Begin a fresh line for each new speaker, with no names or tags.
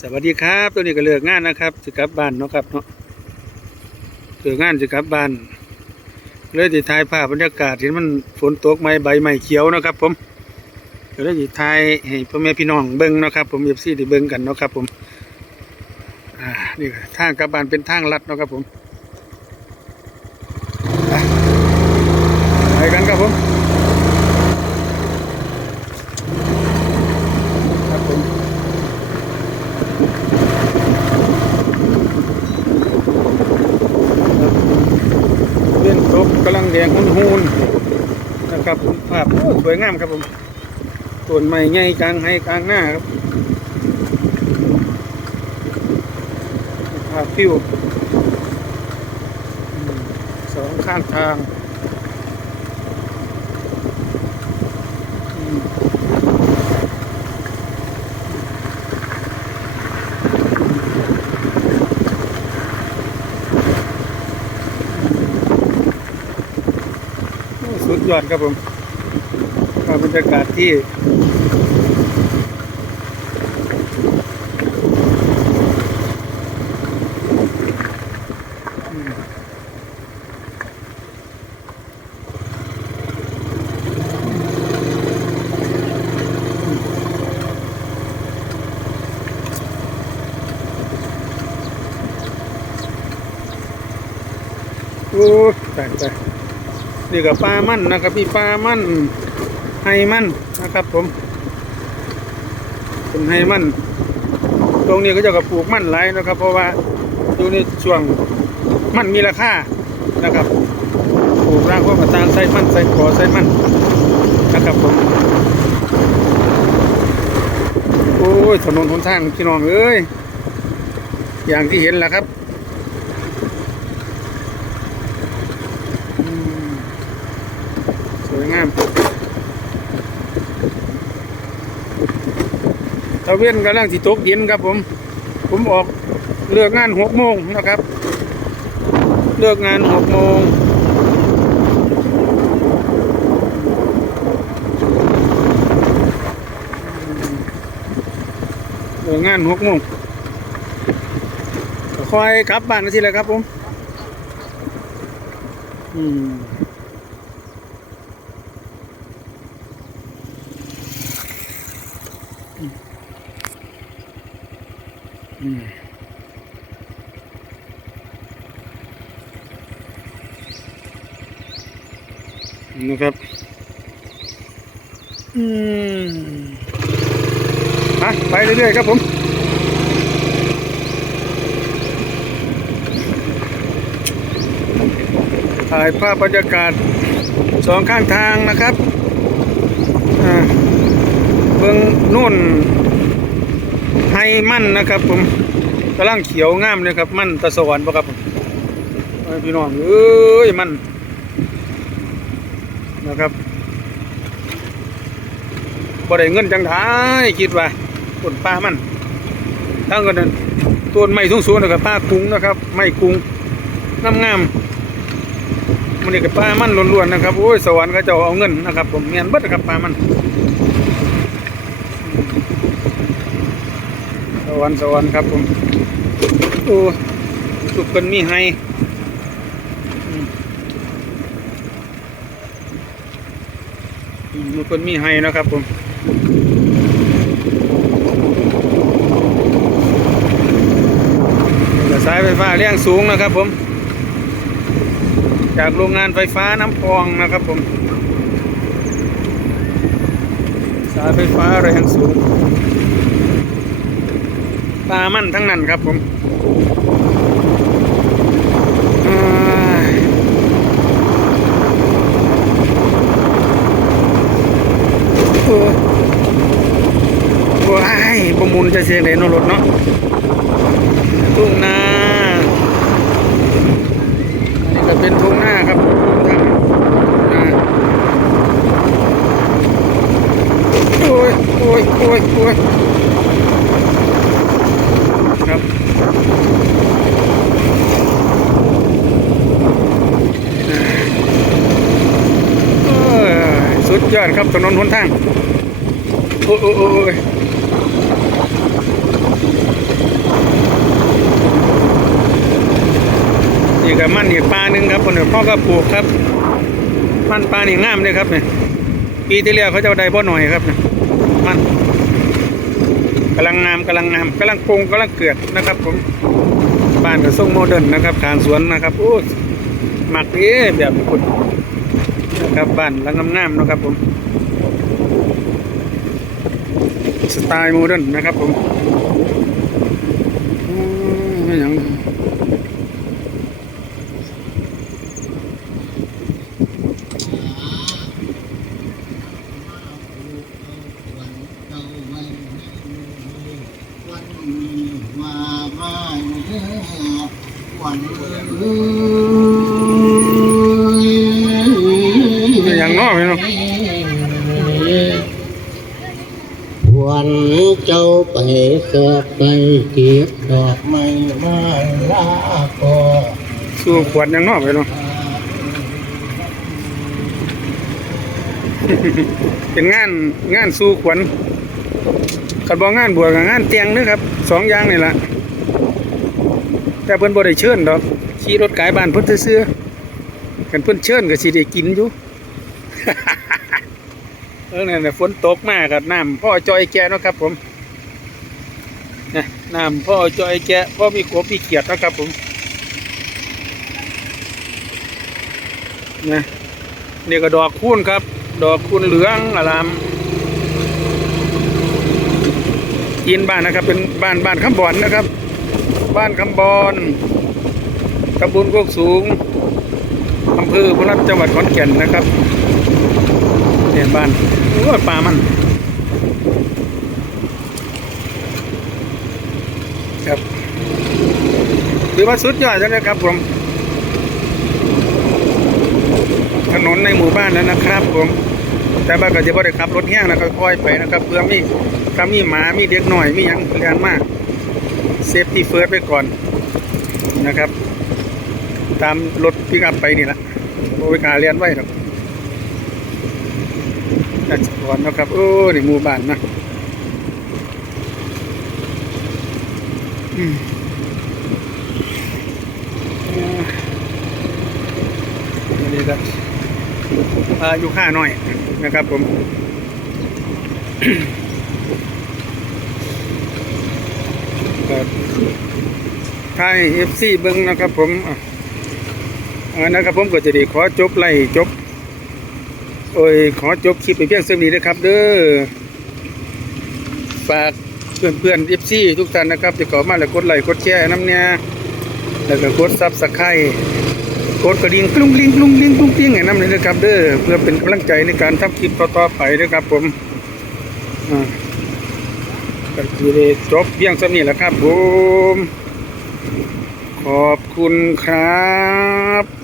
สวัสดีครับตัวนี้ก็เลือกงานนะครับจะกลับบ้านเนาะครับเนาะเลือกงานจะกลับบ้านเลยติถ่ายภาพบรรยากาศเห็นมันฝนตกไม้ใบไม้เขียวนะครับ ผมก็เลยติถ่ายให้พ่อแม่พี่น้องเบิ้งนะครับ ผมเอฟซีได้เบิ้งกันเนาะครับ ผมอ่านี่ทางกลับบ้านเป็นทางลัดเนาะครับผมไปไปกันครับผมครับผม เล่นต กำลังแดงหุ่นหุนๆนะครับผมภาพโอ้สวยงามครับผมต้นไม้ใหญ่กลางให้กลางหน้าครับภาพฟิวสองข้างทางอืมโอ้สุด ยอดครับผมภาพบรรยากาศที่โอ้ยตายตาย นี่กับปลามันนะครับพี่ปลามันไฮมันนะครับผมเป็นไฮมันตรงนี้ก็จะกับปลูกมันหลายนะครับ เพราะว่าอยู่ในช่วงมันมีราคานะครับปลูกร่างพวกกระตางใส่มันใส่ขอใส่มันนะครับผมโอ้ยถนนหนทางพี่น้องเอ้ยอย่างที่เห็นแหละครับ อืมส วยงามตะเวนกำลังสิตกเย็นครับผม ผมออกเลือกงานหกโมงนะครับ เลือกงานหกโมงเลือกงานหกโมงคอยกลับบ้านนาทีแหละครับผม อืม นะครับ อืมอะไปเรื่อยๆครับผมถ่ายภาพบรรยากาศสองข้างทางนะครับเบื้องนู่น ไฮมั่นนะครับ ผมกำลังเขียวงามเลยครับ มั่นตะสวรรค์ปะครับผมพี่น้องเอ้ยมันนะครับบ่ได้เงินจังไดคิดว่าต้นป้ามันทั้งกันนั้นต้นไม้สูงๆนะครับป้ากุ้งนะครับไม้กุ้งงามมันนี่กับปลามันล้วนๆนะครับโอ้ยสวรรค์เขาจะเอาเงินนะครับ ผมเมียนเบิดนะครับปลามัน สวรรค์สวรรค์ครับผมโอ้ทุกคนมีให้อืมอืมทุกคนมีให้นะครับผมสายไฟฟ้าแรงสูงนะครับผม จากโรงงานไฟฟ้าน้ำพองนะครับผม สายไฟฟ้าแรงสูง ปลามั่นทั้งนั้นครับผมอ้ยโอ้ว้ายประมุนจะเสียงไหนโนรถเนาะทุ่งนาอันนี้ก็เป็นทุ่งนาครับทุ่งนาโอ้ยโอ้ยโอ้ยโอ้ย อดครับถนนหนทาง โอ้โอ้โอ้นี่กับมันนี่ปลาหนึ่งครับคนเดียพ่อก็ปลูกครับ มันปลานี่งามเลยครับเนี่ยปีที่แล้วเขาจะได้บ่หน่อยครับเนี่ยมันกำลังงามกำลังงามกำลังปรุงกำลังเกือกนะครับ ผมบ้านกับส่งโมเดิร์นนะครับการสวนนะครับโอ้หมักเอ๊แบบพุ่นนะครับบ้านแลังงามๆนะครับผม สไตล์โมเดิร์นนะครับผมอืมไม่หยังไม่
จ้าไปสอบไปเก็บดอกไม้มาลาก็
สู้ขวดหยังเนอกไปเนาะ เป็นงานงานสู้ขวัญขันบอกงานบวชกับงานเตียงนะครับสองอย่างนี่แหละแต่เพิ่นบ่ได้เชิญดอกขี่รถไกายบ้านเพิ่นซื้อๆกันเพิ่นเชิญก็สิได้กินอยู่ เออนั่นน่ะฝนตกมากครับน้ำพ่อจอยแกะเนาะครับผม นะน้ำพ่อจอยแกะพ่อมีกบมีเขียดเนะครับผมนะนี่ก็ดอกคูณครับ ดอกคูณเหลืองอารามยินบ้านนะครับ เป็นบ้านบ้านคำบอนนะครับ บ้านคำบอนตำบลโคกสูงอำเภอพนัสจังหวัดขอนแก่นนะครับเนี่ยบ้านโอ้ยป่ามัน ครับ ถือว่าสุดยอดแล้วนะครับผม ถนนในหมู่บ้านแล้วนะครับ ผม แต่บ้านก็จะบ่ได้ขับรถแห้งนะค่อยๆไปนะครับเพื่อมีถ้ามีหมามีเด็กหน่อยมียังเรียนมากเซฟตี้เฟิร์สไปก่อนนะครับ ตามรถพิกอัพไปนี่แหละโอ้ยกล้าเรียนไว้หรอกจัดก่อนนะครับโอ้นี่หมู่บ้านนะอืมอั นนี้ครับอายุค่าน้อยนะครับผมครับไทยเอฟซีเบิ้งนะครับผมอ่านะครับผมก็จะด้ขอจบไล่จบ โอ้ยขอจบคลิปไปเพียงเท่านี้นะครับ เด้อฝากเพื่อนเพื่อนเอฟซีทุกท่านนะครับจะขอมาแล้วกดไลค์กดแชร์น้ำเนี่ย แล้วก็กดซับสไครต์กดกระดิ่งกลุ้งกลิ้งกลุ้งกลิ้งกลุ้งกลิ้งให้น้ำเลยนะครับเด้อเพื่อเป็นกำลังใจในการทำคลิปต่อๆไปนะครับผมอ่าก็คือได้จบเพียงเท่านี้แหละครับผม ขอบคุณครับ